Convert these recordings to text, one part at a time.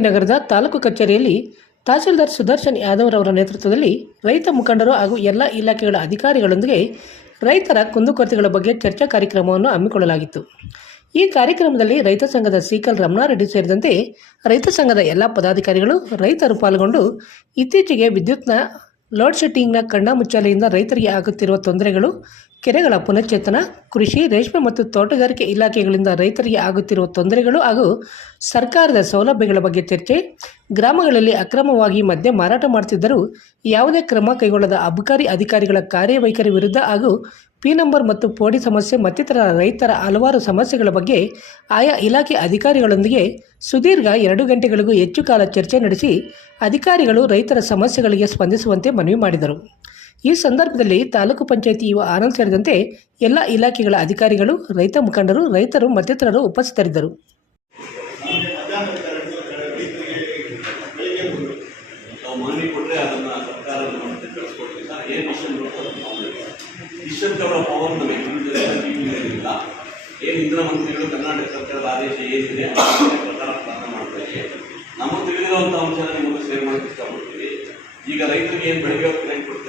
ನಗರದ ತಾಲೂಕು ಕಚೇರಿಯಲ್ಲಿ ತಹಸೀಲ್ದಾರ್ ಸುದರ್ಶನ್ ಯಾದವ್ರವರ ನೇತೃತ್ವದಲ್ಲಿ ರೈತ ಮುಖಂಡರು ಹಾಗೂ ಎಲ್ಲ ಇಲಾಖೆಗಳ ಅಧಿಕಾರಿಗಳೊಂದಿಗೆ ರೈತರ ಕುಂದುಕೊರತೆಗಳ ಬಗ್ಗೆ ಚರ್ಚಾ ಕಾರ್ಯಕ್ರಮವನ್ನು ಹಮ್ಮಿಕೊಳ್ಳಲಾಗಿತ್ತು. ಈ ಕಾರ್ಯಕ್ರಮದಲ್ಲಿ ರೈತ ಸಂಘದ ಸೀಕಲ್ ರಮಣಾರೆಡ್ಡಿ ಸೇರಿದಂತೆ ರೈತ ಸಂಘದ ಎಲ್ಲ ಪದಾಧಿಕಾರಿಗಳು ರೈತರು ಪಾಲ್ಗೊಂಡು ಇತ್ತೀಚೆಗೆ ವಿದ್ಯುತ್ನ ಲೋಡ್ ಶೆಡ್ಡಿಂಗ್ನ ಕಣ್ಣಾಮುಚ್ಚಾಲೆಯಿಂದ ರೈತರಿಗೆ ಆಗುತ್ತಿರುವ ತೊಂದರೆಗಳು ಕೆರೆಗಳ ಪುನಶ್ಚೇತನ, ಕೃಷಿ, ರೇಷ್ಮೆ ಮತ್ತು ತೋಟಗಾರಿಕೆ ಇಲಾಖೆಗಳಿಂದ ರೈತರಿಗೆ ಆಗುತ್ತಿರುವ ತೊಂದರೆಗಳು ಹಾಗೂ ಸರ್ಕಾರದ ಸೌಲಭ್ಯಗಳ ಬಗ್ಗೆ ಚರ್ಚೆ, ಗ್ರಾಮಗಳಲ್ಲಿ ಅಕ್ರಮವಾಗಿ ಮದ್ಯ ಮಾರಾಟ ಮಾಡುತ್ತಿದ್ದರೂ ಯಾವುದೇ ಕ್ರಮ ಕೈಗೊಳ್ಳದ ಅಬಕಾರಿ ಅಧಿಕಾರಿಗಳ ಕಾರ್ಯವೈಖರಿ ವಿರುದ್ಧ ಹಾಗೂ ಪಿ ನಂಬರ್ ಮತ್ತು ಪೋಡಿ ಸಮಸ್ಯೆ ಮತ್ತಿತರ ರೈತರ ಹಲವಾರು ಸಮಸ್ಯೆಗಳ ಬಗ್ಗೆ ಆಯಾ ಇಲಾಖೆ ಅಧಿಕಾರಿಗಳೊಂದಿಗೆ ಸುದೀರ್ಘ ಎರಡು ಗಂಟೆಗಳಿಗೂ ಹೆಚ್ಚು ಕಾಲ ಚರ್ಚೆ ನಡೆಸಿ ಅಧಿಕಾರಿಗಳು ರೈತರ ಸಮಸ್ಯೆಗಳಿಗೆ ಸ್ಪಂದಿಸುವಂತೆ ಮನವಿ ಮಾಡಿದರು. ಈ ಸಂದರ್ಭದಲ್ಲಿ ತಾಲೂಕು ಪಂಚಾಯಿತಿ ಯುವ ಆನಂದ್ ಸೇರಿದಂತೆ ಎಲ್ಲ ಇಲಾಖೆಗಳ ಅಧಿಕಾರಿಗಳು, ರೈತ ಮುಖಂಡರು, ರೈತರು ಮತ್ತಿತರರು ಉಪಸ್ಥಿತರಿದ್ದರು. ಏನು ಮಂತ್ರಿಗಳು ಕರ್ನಾಟಕ ಸರ್ಕಾರದ ಆದೇಶ ಏನಿದೆ ಪ್ರಕಾರ ಮಾಡ್ತಾ ನಮಗೆ ತಿಳಿದಿರುವಂಥ ನಿಮಗೆ ಈಗ ರೈತರಿಗೆ ಏನು ಬೆಳಗ್ಗೆ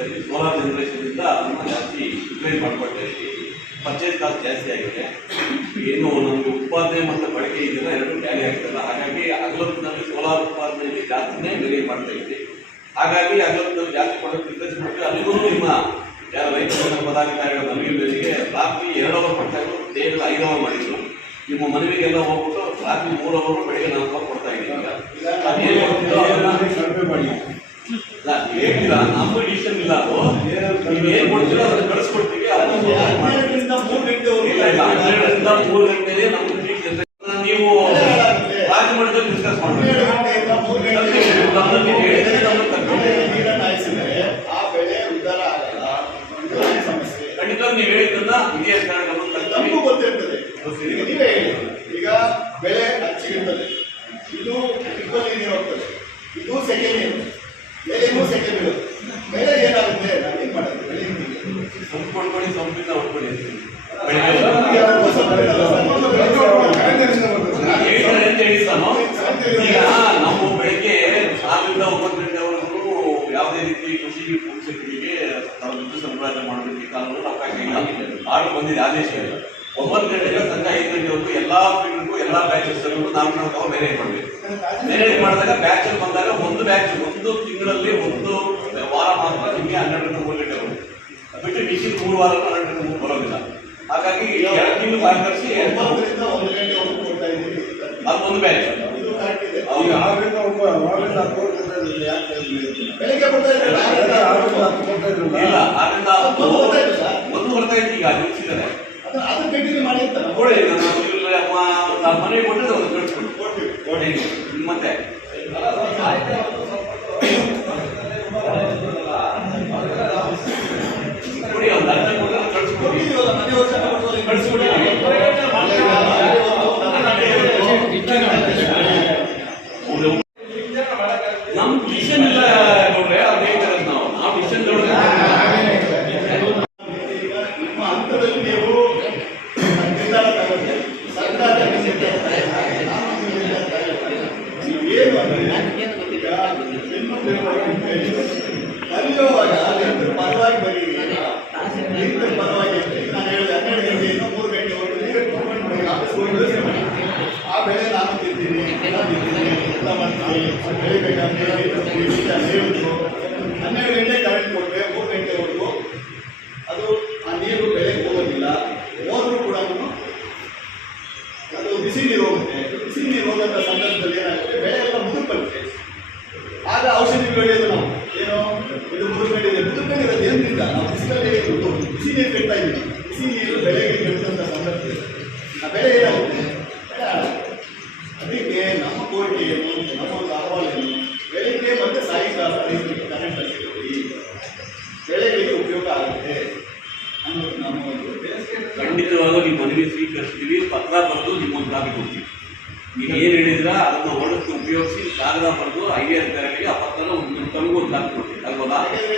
ಇದ್ದೀವಿ ಸೋಲಾರ್ ಜನರೇಷನಿಂದ ಅದನ್ನು ಜಾಸ್ತಿ ಯುಟಿಲೈಸ್ ಮಾಡ್ಕೊಳ್ತಾ ಇದ್ದೀವಿ ಪರ್ಚೇಸ್ ಕಾಸ್ಟ್ ಜಾಸ್ತಿ ಆಗಿದೆ ಏನು ನಮಗೆ ಉತ್ಪಾದನೆ ಮತ್ತು ಬಳಕೆ ಇದೆಲ್ಲ ಎರಡು ಟ್ಯಾಲಿ ಆಗ್ತಲ್ಲ ಹಾಗಾಗಿ ಅಗಲತ್ನಲ್ಲಿ ಸೋಲಾರ್ ಉತ್ಪಾದನೆಯಲ್ಲಿ ಜಾಸ್ತಿನೇ ಬೆಲೆ ಮಾಡ್ತಾ ಇದ್ದೀವಿ ಹಾಗಾಗಿ ಅಗಲತ್ನಲ್ಲಿ ಜಾಸ್ತಿ ಮಾಡೋದು ಮಾಡಿ ಅಲ್ಲಿಗೂ ನಿಮ್ಮ ಯಾರು ರೈತರ ಪದಾಧಿಕಾರಿಗಳ ಮನವಿ ಮೇರೆಗೆ ರಾತ್ರಿ ಎರಡು ಅವರ್ ಕೊಡ್ತಾ ಇದ್ರು ಡೇಗಳು ಐದು ಅವರ್ ಮಾಡಿದ್ರು ನಿಮ್ಮ ಮನವಿಗೆಲ್ಲ ಹೋಗ್ಬಿಟ್ಟು ರಾತ್ರಿ ಮೂರು ಅವರು ಬೆಳಿಗ್ಗೆ ನಾಲ್ಕು ಅವರ್ ಕೊಡ್ತಾ ಇದ್ದೀವಿ ಅದೇನು ಕಡಿಮೆ ಮಾಡಿ ಹೇಳ್ತೀರಾ ನಮ್ಮ ಡಿಸಿಷನ್ ಇಲ್ಲ. ಅದು ನೀವು ಏನ್ ಕೊಡ್ತೀರೋ ಅದನ್ನ ಕಳಿಸ್ಕೊಡ್ತೀವಿ. ಅದನ್ನ ಹನ್ನೆರಡರಿಂದ ಮೂರು ಗಂಟೆ ಇಲ್ಲ ಇಲ್ಲ ಹನ್ನೆರಡರಿಂದ ಮೂರು ಗಂಟೆಗೆ ನಮ್ಗೆ ನೀವು ರಾಜ್ಯ ಮಟ್ಟದಲ್ಲಿ ಡಿಸ್ಕಸ್ ಸಮಸ್ಯೆ ಖಂಡಿತ ನೀವು ಹೇಳಿದ್ದನ್ನ ಇದೇ ಕಾರಣಗಳು ನಮಗೂ ಗೊತ್ತಿರ್ತದೆ. ನೀವೇ ಹೇಳಿ ಈಗ ಬೆಳೆ ಹಚ್ಚಿರ್ತದೆ ಇದು ಇಬ್ಬಲ್ಲಿ ನೀರು ಹೋಗ್ತದೆ ಇದು ಸೆಕೆಂಡ್ ನೀರು ಬೆಳೆಗೂ ಸೆಕೆಂಡ್ ನೀರು ಬೆಳೆ ಏನಾಗುತ್ತೆ ನಾವೇನ್ ಮಾಡೋದು ಬೆಳೆ ಸಂಪು ಕೊಡ್ಕೊಳ್ಳಿ ಸಂಪಿಂದ ಹೊಡ್ಕೊಳ್ಳಿ ಹೇಳ್ತಾರೆ ಅಂತ ಹೇಳಿ ನಾನು ಈಗ ನಾವು ಬೆಳಗ್ಗೆ ಸಾವಿರದ ಒಂಬತ್ತು ಗಂಟೆವರೆಗೂ ಯಾವುದೇ ರೀತಿ ಫುಡ್ ಸೆಕ್ಟರಿಗೆ ನಾವು ವಿದ್ಯುತ್ ಮಾಡಬೇಕು ಮಾಡೋದಕ್ಕೆ ಕಾನೂನು ಅವಕಾಶ ಇಲ್ಲ ಆರ್ಡರ್ ಬಂದಿದೆ ಆದೇಶ ಇಲ್ಲ ಒಂಬತ್ತು ಗಂಟೆಗೆ ಸಂಜೆ ಐದು ಗಂಟೆವರೆಗೂ ಎಲ್ಲಾ ಫೀಲ್ಡ್ಗೂ ಎಲ್ಲಾ ಬ್ಯಾಚಸ್ ನಾವು ನಾವು ಮಾಡಬೇಕು ಮ್ಯಾನೇಜ್ ಮಾಡಿದಾಗ ಬ್ಯಾಚ್ ಬಂದಾಗ ಒಂದು ಬ್ಯಾಚ್ ಒಂದು ತಿಂಗಳಲ್ಲಿ ಒಂದು ವಾರ ಮಾತ್ರ ನಿಮಗೆ ಹನ್ನೆರಡು ಮೂರು ಗಂಟೆ ಬಿಟ್ಟು ಡಿಸಿ ಮೂರು ವಾರ ಬರೋದಿಲ್ಲ ಹಾಗಾಗಿ ಕಾರ್ಯದರ್ಶಿ ಒಂಬತ್ತರಿಂದ ಒಂದು ಗಂಟೆವರೆಗೂ ಕೊಡ್ತಾ ಇದ್ದೀವಿ ಅದೊಂದು ಬ್ಯಾಚ್. ಇದೆ ಹೌದು. ಬೆಳಿಗ್ಗೆ ಕೊಡ್ತಾ ಇದ್ದಾರೆ ಇಲ್ಲ ಒಂದು ಬರ್ತಾ ಇದೆ ಸರ್. ಒಂದು ಬರ್ತಾ ಇತ್ತು ಈಗ ನಿಲ್ಸಿದ್ದಾರೆ ಅದು ಅದು ಕಂಟಿನ್ಯೂ ಮಾಡಿ ಅಂತ. ನೋಡಿ ನಾನು ಮನೆಗೆ ಕೊಟ್ಟಿದ್ದೆ ಒಂದು ಕೊಡ್ತೀವಿ. ನೋಡಿ ಮತ್ತೆ ನೋಡಿ ಒಂದು ಅರ್ಜಿ ಕೊಟ್ಟರೆ ಕಳಿಸ್ಕೊಡಿ ಕೊಟ್ಟಿದ್ದೀವಲ್ಲ ಮನೆ ವರ್ಷ ಕಳಿಸ್ಕೊಡಿ ನಮ್ ಡಿಸಿಷನ್ ಇಲ್ಲ ನೋಡ್ರೆ ಅದು ಹೇಳ್ತಾರೆ ನಾವು ನಾವು ಡಿಸಿಷನ್ ನಿಮ್ಮ ಹಂತದಲ್ಲಿ ನೀವು ನಿರ್ಧಾರ ತಗೊಂಡ್ರೆ ಸರ್ಕಾರದ ನಿರ್ಧಾರ ನೀವೇನು ಅಂದ್ರೆ ಈಗ ಹೆಣ್ಣು ಬೆಳವಣಿಗೆ ಕಲಿಯುವಾಗ ರೈತರ ಪರವಾಗಿ ಬರೀರಿ ರೈತರ ಪರವಾಗಿ ನಾನು ಹೇಳಿದೆ ಹನ್ನೆರಡು ಮೂರು ಆಫೀಸ್ಗೆ ಹೋಗಿ ಯೋಚನೆ ಮಾಡಿ ಆ ನಾನು ಎಲ್ಲ ತಿಂತೀನಿ ಎಲ್ಲ ಮಾಡ್ತೀನಿ ಹನ್ನೆರಡು ಗಂಟೆ ಪತ್ರ ಒಂದು ನಿಮ್ಮೊಂದು ಕಾಪಿ ಕೊಡ್ತೀವಿ. ನೀವು ಏನು ಹೇಳಿದ್ರ ಅದನ್ನ ಒಳಕ್ಕೆ ಉಪಯೋಗಿಸಿ ಕಾಗದ ಬರೆದು ಐಡಿಯಾ ಅಧಿಕಾರಿಗಳಿಗೆ ಆ ಪತ್ರನ ಒಂದು ತಮಗೂ ಒಂದು ಕಾಪಿ ಕೊಡ್ತೀವಿ. ಅಲ್ವಲ್ಲ? ಯಾಕಂದ್ರೆ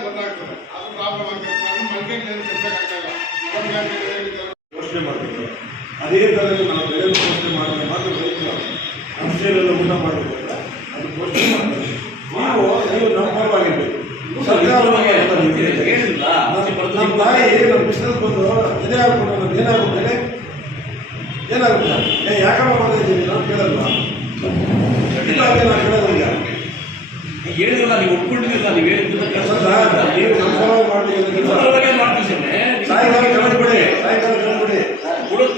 ಹಂಗೆ ಅದು ಪ್ರಾಬ್ಲಮ್ ಅದು ಯೋಚನೆ ಥರದಲ್ಲಿ ನಾವು ಬೆಳೆ ಪೋಷಣೆ ಮಾಡಿದ್ರೆ ಮಾತ್ರ ರೈತರು ಅಂಶಗಳೆಲ್ಲ ಊಟ ಮಾಡಬೇಕು ಅದು ಪೋಷಣೆ ಮಾಡ್ತೀವಿ ನಾವು, ನೀವು ನಮ್ಮ ಪರವಾಗಿರ್ಬೇಕು ಸರ್ಕಾರ ಹೇಳಿಲ್ಲ ನಮ್ಮ ತಾಯಿ ನಮ್ಮ ಬಿಸಿಲು ಬಂದು ಇದೇ ಆಗ್ಬಿಟ್ಟು ನಮ್ಗೆ ಏನಾಗುತ್ತೆ ಏನಾಗುತ್ತೆ ಏ ಯಾಕಮ್ಮ ಬಂದಿದ್ದೀವಿ ನಾವು ಕೇಳಲ್ವಾ ಇಲ್ಲ ಅದೇ ನಾವು ಕೇಳೋದಿಲ್ಲ ಹೇಳಿದ್ರಲ್ಲ ನೀವು ಒಪ್ಕೊಂಡಿದ್ದಿಲ್ಲ ನೀವು ಹೇಳಿದ್ದನ್ನ ಕೆಲಸ ಸರ್, ನೀವು ನಮ್ಮ ಪರವಾಗಿ ಮಾಡಬೇಕು ಪರವಾಗಿ ಮಾಡ್ತೀವಿ ನೀವು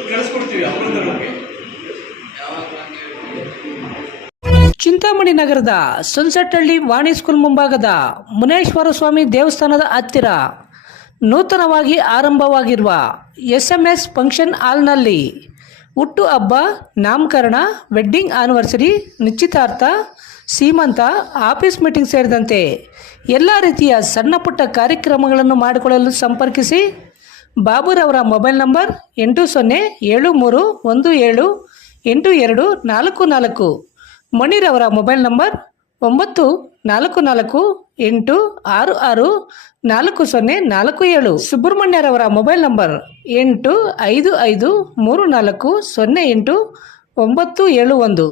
ಕಳಿಸ್ಕೊಡ್ತೀವಿ ಬಗ್ಗೆ. ಚಿಂತಾಮಣಿ ನಗರದ ಸುನ್ಸಟ್ಟಹಳ್ಳಿ ವಾಣಿ ಸ್ಕೂಲ್ ಮುಂಭಾಗದ ಮುನೇಶ್ವರ ಸ್ವಾಮಿ ದೇವಸ್ಥಾನದ ಹತ್ತಿರ ನೂತನವಾಗಿ ಆರಂಭವಾಗಿರುವ ಎಸ್ ಎಂ ಎಸ್ ಫಂಕ್ಷನ್ ಹಾಲ್ನಲ್ಲಿ ಹುಟ್ಟು ಹಬ್ಬ ನಾಮಕರಣ ವೆಡ್ಡಿಂಗ್ ಆನಿವರ್ಸರಿ ನಿಶ್ಚಿತಾರ್ಥ ಸೀಮಂತ ಆಫೀಸ್ ಮೀಟಿಂಗ್ ಸೇರಿದಂತೆ ಎಲ್ಲ ರೀತಿಯ ಸಣ್ಣ ಪುಟ್ಟ ಕಾರ್ಯಕ್ರಮಗಳನ್ನು ಮಾಡಿಕೊಳ್ಳಲು ಸಂಪರ್ಕಿಸಿ ಬಾಬುರವರ ಮೊಬೈಲ್ ನಂಬರ್ ಎಂಟು ಸೊನ್ನೆ ಏಳು ಮೂರು ಒಂದು ಏಳು ಎಂಟು ಎರಡು ನಾಲ್ಕು ನಾಲ್ಕು, ಮಣಿರವರ ಮೊಬೈಲ್ ನಂಬರ್ ಒಂಬತ್ತು ನಾಲ್ಕು ನಾಲ್ಕು ಎಂಟು ಆರು ಆರು ನಾಲ್ಕು ಸೊನ್ನೆ ನಾಲ್ಕು ಏಳು. ಸುಬ್ರಹ್ಮಣ್ಯರವರ ಮೊಬೈಲ್ ನಂಬರ್ ಎಂಟು ಐದು ಐದು ಮೂರು ನಾಲ್ಕು ಸೊನ್ನೆ ಎಂಟು ಒಂಬತ್ತು ಏಳು ಒಂದು.